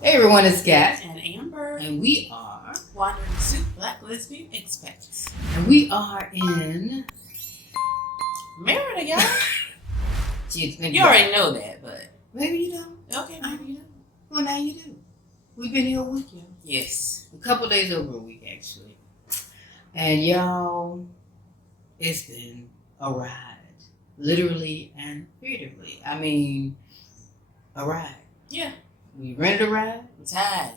Hey everyone, it's Kat. And Amber. And we are Wandering Soup Black Lesbian Expats. And we are in Merida, y'all. You already know that, but maybe you don't. Okay, maybe you don't. Well, now you do. We've been here a week, y'all. Yes. A couple days over a week, actually. And y'all, it's been a ride. Literally and figuratively. I mean, a ride. Yeah. We rented a ride. I'm tired.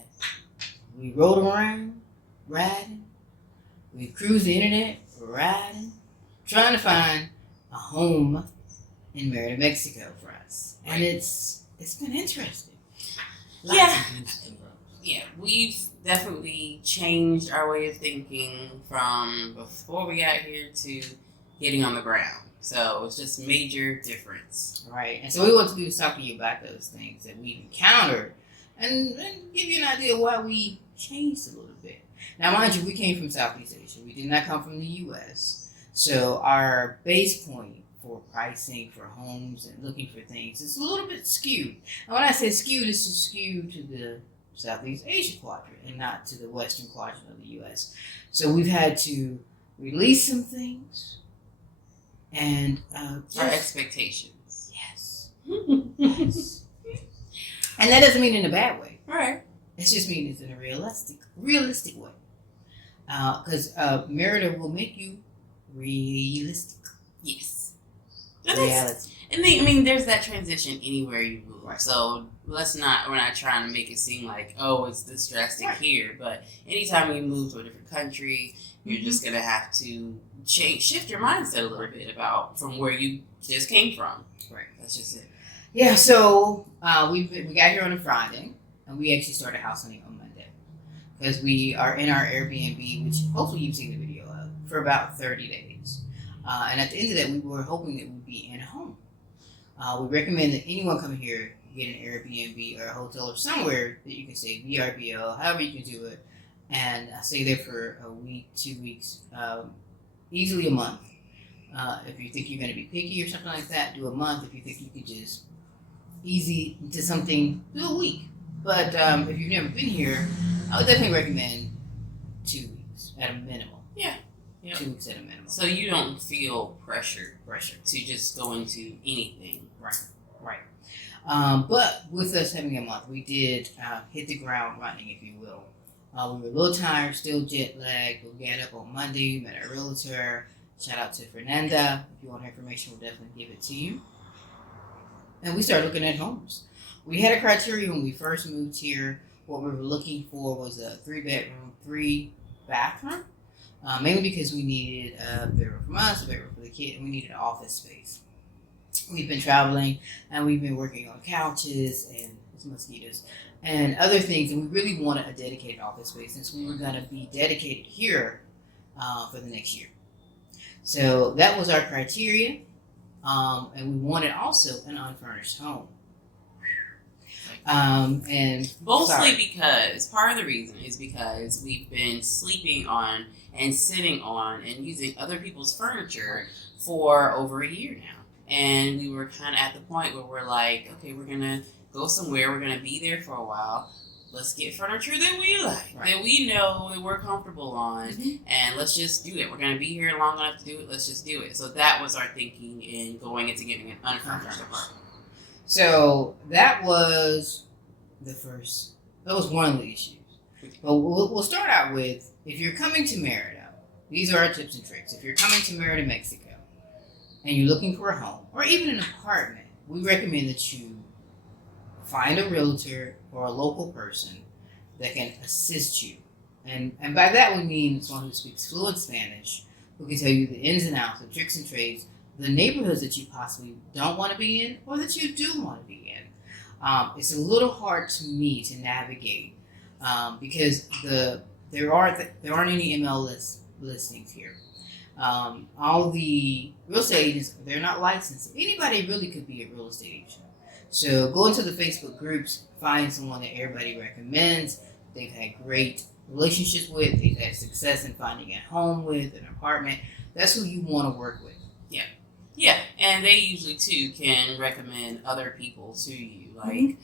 We rode around, riding. We cruised the internet, riding. Trying to find a home in Merida, Mexico for us. And it's been interesting. Yeah, we've definitely changed our way of thinking from before we got here to getting on the ground. So it's just major difference. Right. And so we want to do is talk to you about those things that we've encountered and give you an idea of why we changed a little bit. Now, mind you, we came from Southeast Asia. We did not come from the U.S. So our base point for pricing for homes and looking for things is a little bit skewed. And when I say skewed, it's just skewed to the Southeast Asia quadrant and not to the Western quadrant of the U.S. So we've had to release some things and our expectations. Yes. Yes. And that doesn't mean in a bad way. All right. It just means it's in a realistic way. Because Merida will make you realistic. Yes. Reality. And there's that transition anywhere you move. Right. So we're not trying to make it seem like, oh, it's this drastic here. But anytime you move to a different country, you're just going to have to shift your mindset a little bit about from where you just came from. Right. That's just it. Yeah, so we got here on a Friday, and we actually started house hunting on Monday. Because we are in our Airbnb, which hopefully you've seen the video of, for about 30 days. And at the end of that, we were hoping that we'd be in a home. We recommend that anyone come here get an Airbnb or a hotel or somewhere that you can stay, VRBO, however you can do it, and stay there for a week, 2 weeks, easily a month. If you think you're going to be picky or something like that, do a month. If you think you could just easy to something, do a week. But if you've never been here, I would definitely recommend 2 weeks at a minimum. Yeah. Yep. 2 weeks at a minimum. So you don't feel pressure to just go into anything. Right. But with us having a month, we did hit the ground running, if you will. We were a little tired, still jet lagged. We got up on Monday, met our realtor. Shout out to Fernanda. If you want her information, we'll definitely give it to you. And we started looking at homes. We had a criteria when we first moved here. What we were looking for was a 3-bedroom, 3-bathroom. Mainly because we needed a bedroom for us, a bedroom for the kid, and we needed office space. We've been traveling, and we've been working on couches and mosquitoes and other things, and we really wanted a dedicated office space since we were going to be dedicated here for the next year. So that was our criteria, and we wanted also an unfurnished home. And mostly because part of the reason is because we've been sleeping on and sitting on and using other people's furniture for over a year now. And we were kind of at the point where we're like, okay, we're going to go somewhere. We're going to be there for a while. Let's get furniture that we like, that we know that we're comfortable on, and let's just do it. We're going to be here long enough to do it. Let's just do it. So that was our thinking in going into getting an unfurnished apartment. So that was one of the issues. But we'll start out with, if you're coming to Merida, these are our tips and tricks. If you're coming to Merida, Mexico, and you're looking for a home, or even an apartment, we recommend that you find a realtor or a local person that can assist you. And by that we mean someone who speaks fluent Spanish, who can tell you the ins and outs, the tricks and trades, the neighborhoods that you possibly don't want to be in or that you do want to be in. It's a little hard to me to navigate because there aren't any MLS listings here. All the real estate agents, they're not licensed. Anybody really could be a real estate agent. So go into the Facebook groups, find someone that everybody recommends, they've had great relationships with, they've had success in finding a home with, an apartment. That's who you want to work with. Yeah, and they usually too can recommend other people to you. Like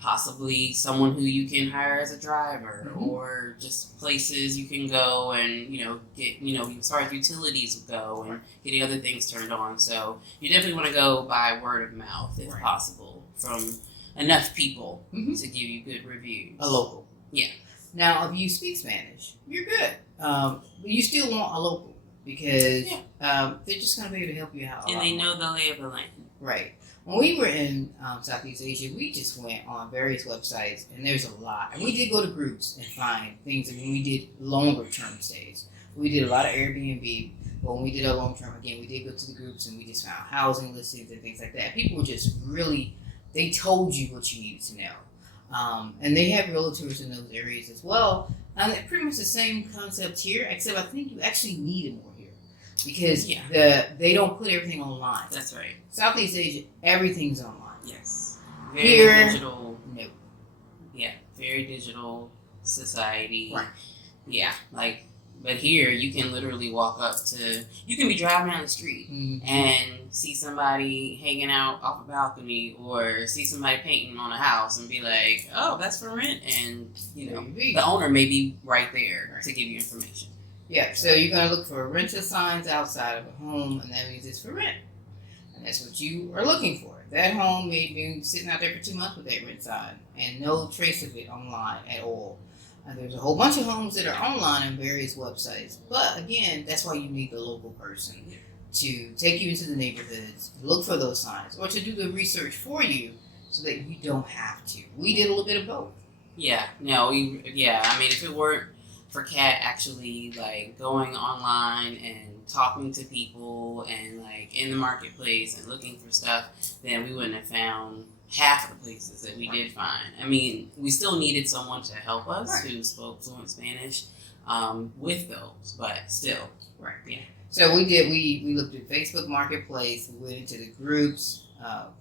possibly someone who you can hire as a driver, Mm-hmm. or just places you can go and get as far as utilities go and getting other things turned on. So you definitely want to go by word of mouth if possible from enough people Mm-hmm. to give you good reviews. A local. Yeah. Now, if you speak Spanish, you're good. But you still want a local because they're just going to be able to help you out. And they know the lay of the land. Right. When we were in Southeast Asia, we just went on various websites, and there's a lot. And we did go to groups and find things. And when we did longer term stays, we did a lot of Airbnb. But when we did our long term, again, we did go to the groups, and we just found housing listings and things like that. People were just really, they told you what you needed to know. And they have realtors in those areas as well. And it's pretty much the same concept here, except I think you actually need it more here. Because they don't put everything online. That's right. Southeast Asia, everything's online. Yes. Here, digital. No. Yeah, very digital society. Right. Yeah, but here you can literally walk up to, you can be driving down the street and see somebody hanging out off a balcony, or see somebody painting on a house and be like, oh, that's for rent. And, the owner may be right there to give you information. Yeah, so you're going to look for rental signs outside of a home, and that means it's for rent. And that's what you are looking for. That home may be sitting out there for 2 months with that rent sign, and no trace of it online at all. And there's a whole bunch of homes that are online on various websites. But again, that's why you need the local person to take you into the neighborhoods, look for those signs, or to do the research for you so that you don't have to. We did a little bit of both. Yeah, no, I mean, if it weren't for Kat actually going online and talking to people and in the marketplace and looking for stuff, then we wouldn't have found half of the places that we did find. I mean, we still needed someone to help us who spoke fluent Spanish with those, but still. Right. Yeah. So we looked at Facebook Marketplace, we went into the groups,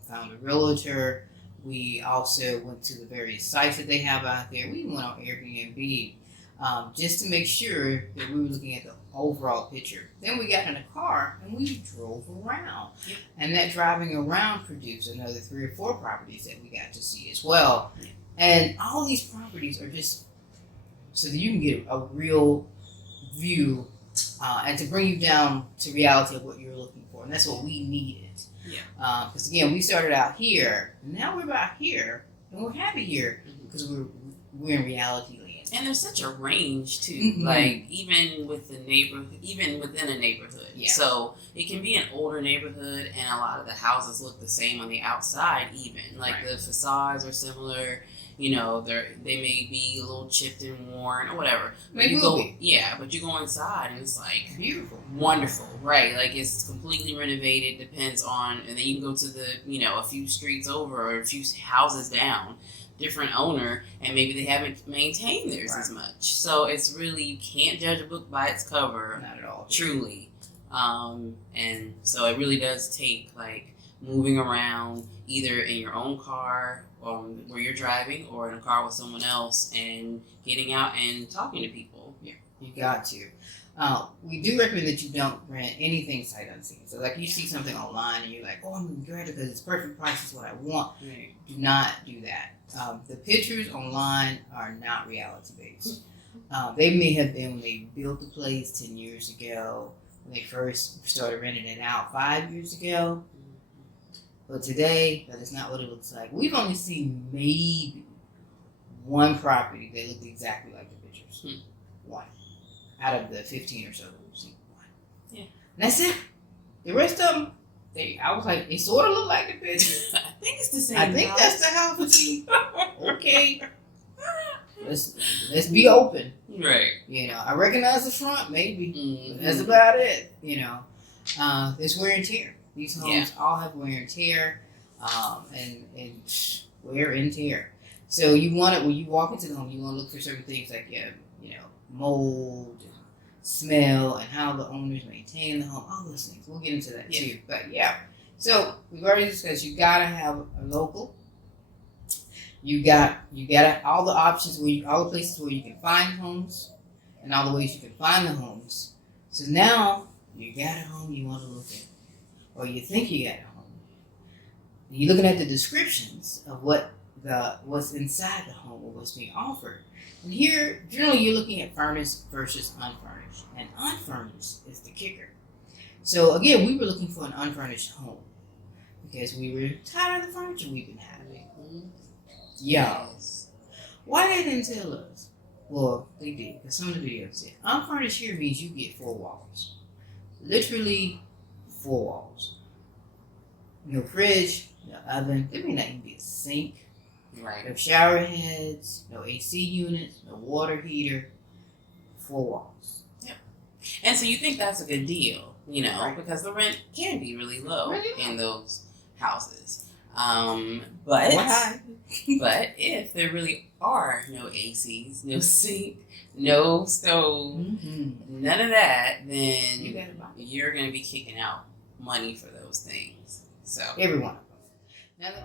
found a realtor. We also went to the various sites that they have out there. We went on Airbnb just to make sure that we were looking at the overall picture. Then we got in a car and we drove around. Yep. And that driving around produced another 3 or 4 properties that we got to see as well. Yep. And all these properties are just so that you can get a real view and to bring you down to reality of what you're looking for. And that's what we needed. Yeah. Because again, we started out here, and now we're about here, and we're happy here because we're in reality land. And there's such a range too, even within a neighborhood. Yeah. So it can be an older neighborhood, and a lot of the houses look the same on the outside. Even the facades are similar. They may be a little chipped and worn or whatever. But you go inside and it's beautiful, wonderful, right? It's completely renovated. Depends on, and then you can go to the a few streets over or a few houses down. Different owner, and maybe they haven't maintained theirs as much. So it's really, you can't judge a book by its cover. Not at all. Truly. And so it really does take moving around either in your own car where you're driving, or in a car with someone else, and getting out and talking to people. Yeah, you got to. We do recommend that you don't rent anything sight unseen. So you see something online and you're like, oh, I'm going to grab it because it's perfect price, is what I want. Right. Do not do that. The pictures online are not reality based. They may have been when they built the place 10 years ago, when they first started renting it out 5 years ago. But today, that is not what it looks like. We've only seen maybe one property that looked exactly like the pictures. One. Out of the 15 or so that we've seen. One. Yeah. And that's it. The rest of them, I was like, it sort of look like the pictures. I think it's the same. I think that's the house. Okay. Let's be open. Right. I recognize the front, maybe. But that's about it. There's wear and tear. These homes all have wear and tear, and wear and tear. So you want it when you walk into the home. You want to look for certain things like mold, and smell, and how the owners maintain the home. All those things. We'll get into that too. But so we've already discussed. You gotta have a local. You got all the options all the places where you can find homes, and all the ways you can find the homes. So now you got a home you want to look at. Or you think you got a home. You're looking at the descriptions of what what's inside the home or what's being offered. And here, generally, you're looking at furnished versus unfurnished, and unfurnished is the kicker. So again, we were looking for an unfurnished home because we were tired of the furniture we've been having. Yes. Why they didn't tell us? Well, they did, because some of the videos said unfurnished here means you get 4 walls, literally 4 walls. No fridge, no oven. There may not even be a sink. Right. No shower heads, no AC units, no water heater. 4 walls. Yep. And so you think that's a good deal, Right. because the rent can be really low in those houses. What high? But if there really are no ACs, no sink, no stove, none of that, then you're going to be kicking out money for those things. So every one of them.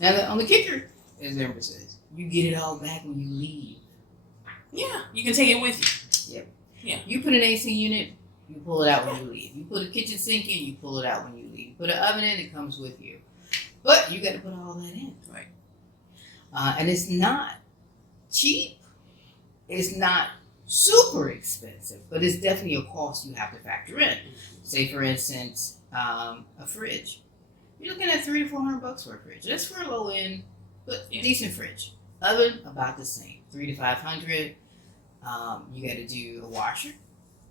Now, on the kicker, as Amber says, you get it all back when you leave. Yeah, you can take it with you. Yep. Yeah. You put an AC unit, you pull it out when you leave. You put a kitchen sink in, you pull it out when you leave. You put an oven in, it comes with you. But you got to put all that in. Right. And it's not cheap. It's not super expensive, but it's definitely a cost you have to factor in. Say, for instance, a fridge. You're looking at $300 to $400 for a fridge. That's for a low end, but decent fridge. Oven, about the same, $300 to $500. You got to do a washer.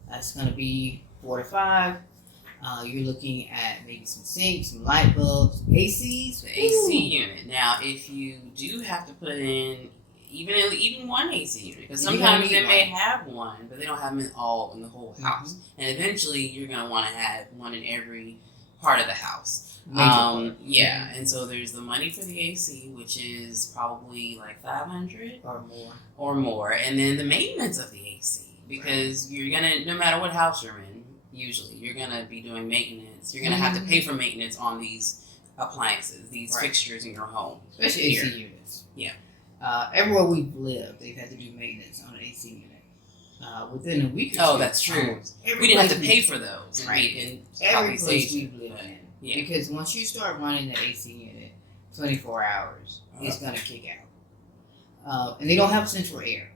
That's going to be $400 to $500. You're looking at maybe some sinks, some light bulbs, ACs. The AC unit. Now, if you do have to put in even one AC unit, because sometimes they may have one, but they don't have them in the whole house. And eventually, you're going to want to have one in every part of the house. And so there's the money for the AC, which is probably like $500 or more, and then the maintenance of the AC, because you're gonna, no matter what house you're in, usually you're gonna be doing maintenance. You're gonna have to pay for maintenance on these appliances, these fixtures in your home, especially AC units. Yeah. Everywhere we've lived, they've had to do maintenance on an AC unit. Within a week or two. Oh, that's true. We didn't have to pay for those. Right. Every place we've lived in. Yeah. Because once you start running the AC unit 24 hours, it's going to kick out. And they don't have central air.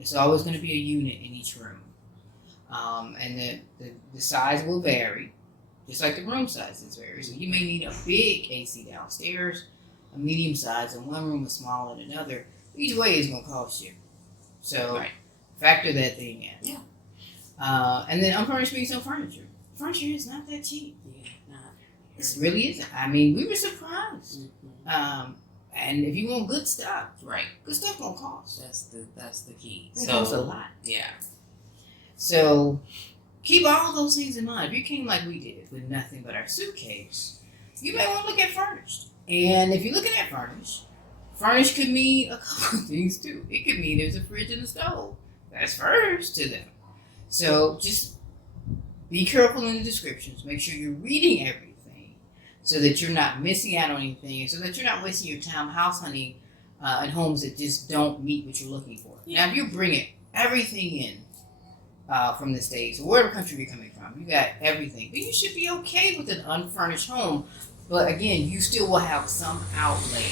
It's always going to be a unit in each room. And the size will vary, just like the room sizes vary. So you may need a big AC downstairs, a medium size in one room, a small in another. Each way is going to cost you. So factor that thing in. Yeah. And then unfurnished means no furniture. Furniture is not that cheap. It really isn't. I mean, we were surprised. And if you want good stuff, good stuff gonna cost. That's the key. It costs a lot. Yeah. So keep all those things in mind. If you came like we did with nothing but our suitcase, you may want to look at furnished. And if you're looking at furnished could mean a couple of things too. It could mean there's a fridge and a stove. That's furnished to them. So just be careful in the descriptions. Make sure you're reading everything so that you're not missing out on anything, and so that you're not wasting your time house hunting in homes that just don't meet what you're looking for. Yeah. Now, if you're bringing everything in from the States or whatever country you're coming from, you got everything, then you should be okay with an unfurnished home. But again, you still will have some outlay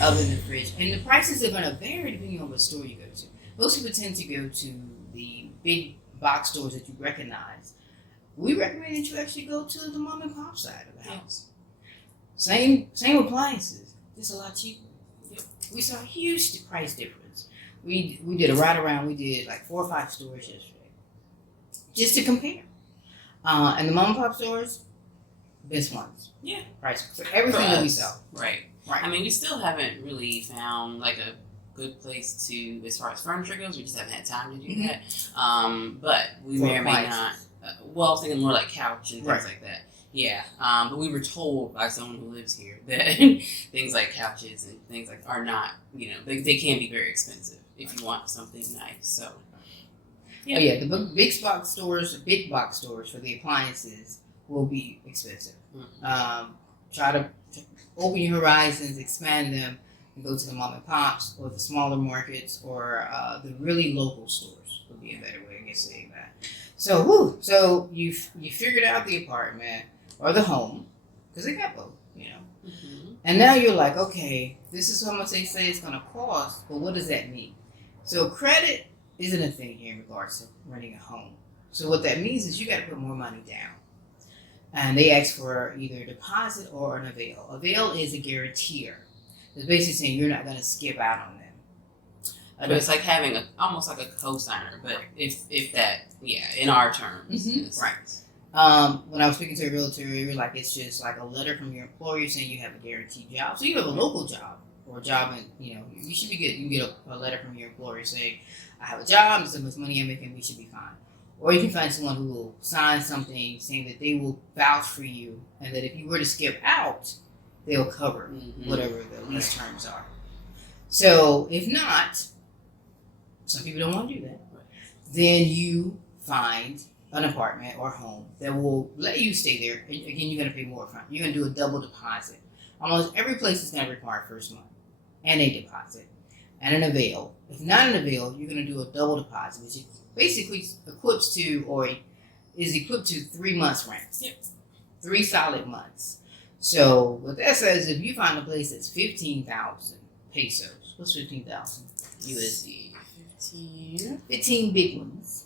other than the fridge. And the prices are going to vary depending on what store you go to. Most people tend to go to the big box stores that you recognize. We recommend that you actually go to the mom and pop side of the house. Same appliances, just a lot cheaper. Yep. We saw a huge price difference. We did a ride around. We did like 4 or 5 stores yesterday, just to compare. And the mom and pop stores, best ones. Yeah. Price for everything that we sell. Right. I mean, we still haven't really found like a good place to, as far as furniture goes. We just haven't had time to do that. But we may or may not. Well, I was thinking more like couch and things like that. Yeah. But we were told by someone who lives here that things like couches and things like are not, they can be very expensive if you want something nice. So. Yeah. Oh, yeah. The big box stores for the appliances will be expensive. Try to open your horizons, expand them, and go to the mom and pops or the smaller markets or the really local stores would be a better way of saying that. So you figured out the apartment or the home because they got both, and now you're like, okay, this is how much they say it's going to cost, but what does that mean? So credit isn't a thing here in regards to renting a home. So what that means is you got to put more money down. And they ask for either a deposit or an avail. Avail is a guarantor. It's basically saying you're not going to skip out on them. But it's like having almost like a co-signer, but if that, in our terms. Mm-hmm. Right. When I was speaking to a realtor, we were like, it's just like a letter from your employer saying you have a guaranteed job. So you have a local job or a job, and you should be good. You get a letter from your employer saying, I have a job, this is how much money I'm making, we should be fine. Or you can find someone who will sign something saying that they will vouch for you and that if you were to skip out, they'll cover whatever the lease terms are. So if not, some people don't want to do that, then you find an apartment or home that will let you stay there. And again, you're going to pay more upfront. You're going to do a double deposit. Almost every place is going to require first month and a deposit and an avail. If not an avail, you're going to do a double deposit, which basically equips to 3 months rent. Yep. 3 solid months. So what that says, if you find a place that's 15,000 pesos, what's 15,000? USD. 15 big ones.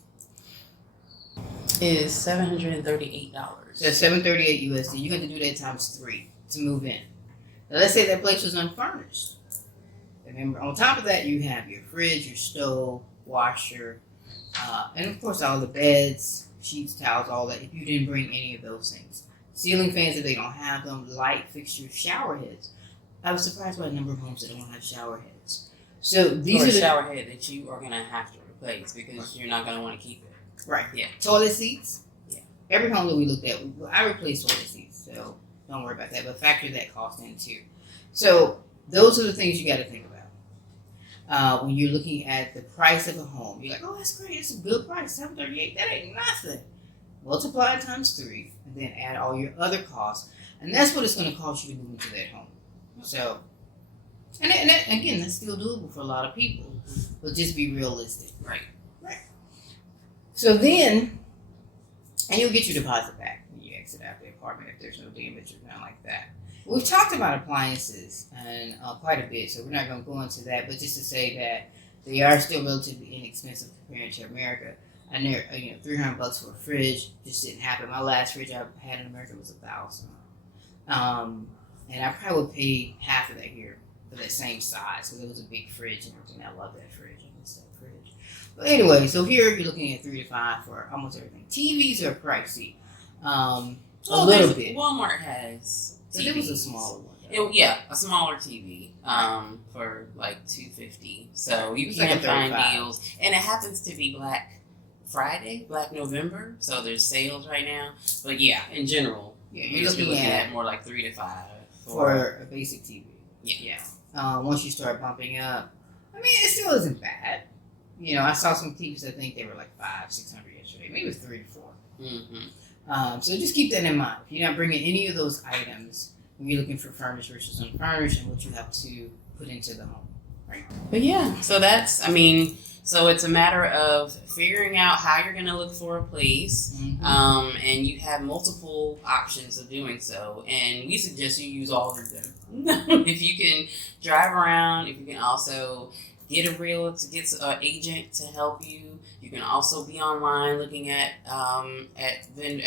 Is $738. So $738 USD. You're going to do that times 3 to move in. Now let's say that place was unfurnished. Remember, on top of that, you have your fridge, your stove, washer, and of course all the beds, sheets, towels, all that, if you didn't bring any of those things. Ceiling fans if they don't have them, light fixtures, shower heads. I was surprised by the number of homes that don't have shower heads. So these are the shower head that you are going to have to replace because you're not going to want to keep it. Right. Yeah. Toilet seats. Yeah. Every home that we looked at, I replaced toilet seats, so don't worry about that, but factor that cost in too. So those are the things you got to think about. When you're looking at the price of a home, you're like, oh, that's great. It's a good price, $738. That ain't nothing. Multiply it times 3, and then add all your other costs, and that's what it's going to cost you to move into that home. So, and again, that's still doable for a lot of people, but just be realistic. Right. So then, and you'll get your deposit back when you exit out the apartment if there's no damage or nothing like that. We've talked about appliances and quite a bit, so we're not going to go into that, but just to say that they are still relatively inexpensive compared to America. And they're, $300 for a fridge just didn't happen. My last fridge I had in America was $1,000. And I probably would pay half of that here for that same size because it was a big fridge and everything. I love that fridge. I miss that fridge. But anyway, so here you're looking at 3 to 5 for almost everything. TVs are pricey. A little bit. Walmart has TVs. But it was a smaller one. A smaller TV for like $250. So you can find deals. And it happens to be Black Friday, Black November. So there's sales right now. But yeah, in general, you're looking at more like 3 to 5 for a basic TV. Yeah. Once you start bumping up, I mean, it still isn't bad. I saw some TVs. I think they were like $500-$600 yesterday. Maybe it was 3 to 4. So just keep that in mind. If you're not bringing any of those items, when you're looking for furnished versus unfurnished and what you have to put into the home. Right. But yeah, so that's, so it's a matter of figuring out how you're going to look for a place, and you have multiple options of doing so, and we suggest you use all of them. If you can drive around, if you can also get a realtor, get an agent to help you. You can also be online looking at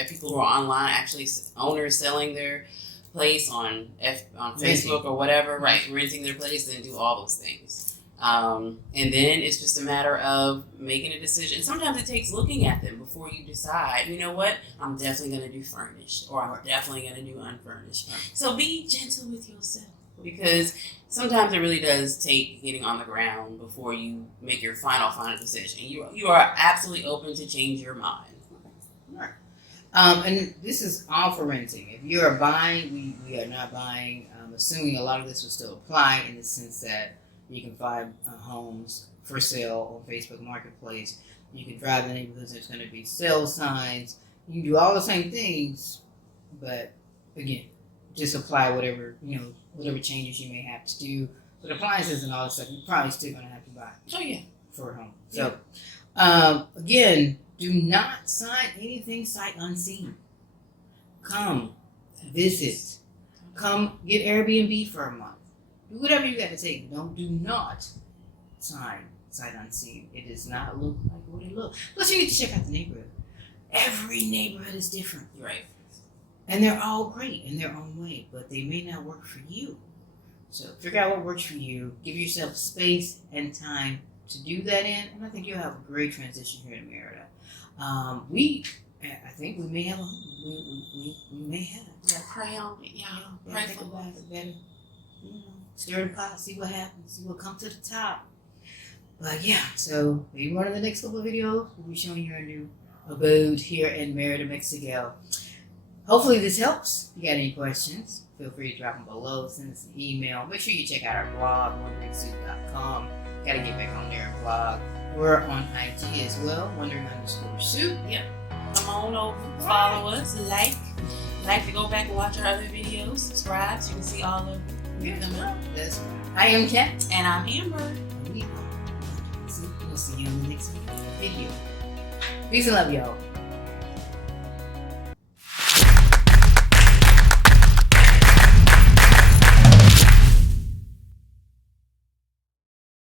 people who are online, actually owners selling their place on Facebook or whatever, right? Renting their place, and do all those things. And then it's just a matter of making a decision. Sometimes it takes looking at them before you decide, you know what, I'm definitely going to do furnished, or I'm definitely going to do unfurnished. So be gentle with yourself, because sometimes it really does take getting on the ground before you make your final decision. You are absolutely open to change your mind. Right. And this is all for renting. If you are buying, we are not buying. Assuming a lot of this will still apply in the sense that you can find homes for sale on Facebook Marketplace. You can drive the neighborhoods. There's going to be sale signs. You can do all the same things, but again, just apply whatever changes you may have to do. But appliances and all that stuff, you're probably still going to have to buy. Oh yeah, for a home. So again, do not sign anything sight unseen. Come visit. Come get Airbnb for a month. Do whatever you got to take. Do not sign sight unseen. It does not look like what it looks. Plus, you need to check out the neighborhood. Every neighborhood is different. right. And they're all great in their own way, but they may not work for you. So figure out what works for you. Give yourself space and time to do that in, and I think you'll have a great transition here in Merida. I think we may have a home. We may have. Yeah, pray on it. Yeah, pray think for about it better. Stir the pot, see what happens, see what comes to the top. But yeah, so maybe one of the next couple of videos, we'll be showing you our new abode here in Merida, Mexico. Hopefully this helps. If you got any questions, feel free to drop them below, send us an email. Make sure you check out our blog, wonderingsoup.com. Gotta get back on there and blog. We're on IG as well, wondering_soup. Yep. Come on over, follow us, like to go back and watch our other videos, subscribe so you can see all of them. Yes. I am Kat. And I'm Amber. We'll see you on the next video. Peace and love, y'all.